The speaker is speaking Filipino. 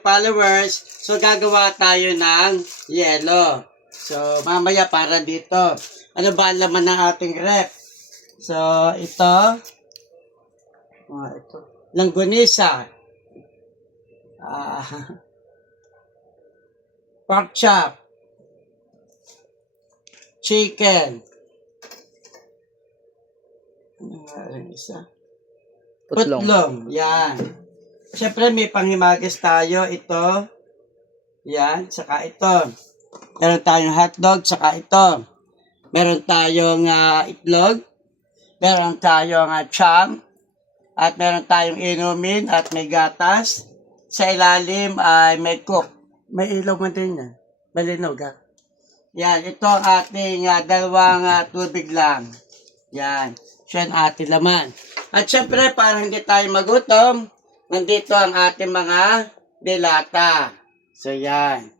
followers, so gagawa tayo ng yelo. So, mamaya para dito. Ano ba ang laman ng ating rep? So, ito. Langgunisa. Pork chop. Chicken. Ano nga rin isa? Putlong. Yan. Siyempre, may panghimagas tayo. Ito. Yan. Saka ito. Meron tayong hotdog. Saka ito. Meron tayong itlog. Meron tayong cham. At meron tayong inumin. At may gatas. Sa ilalim ay may cook. May ilaw man din yan. Malinog ha. Yan. Ito ating dalawang tubig lang. Yan. Siya ang ating laman. At syempre, para hindi tayo magutom, nandito ang ating mga delata. So, yan.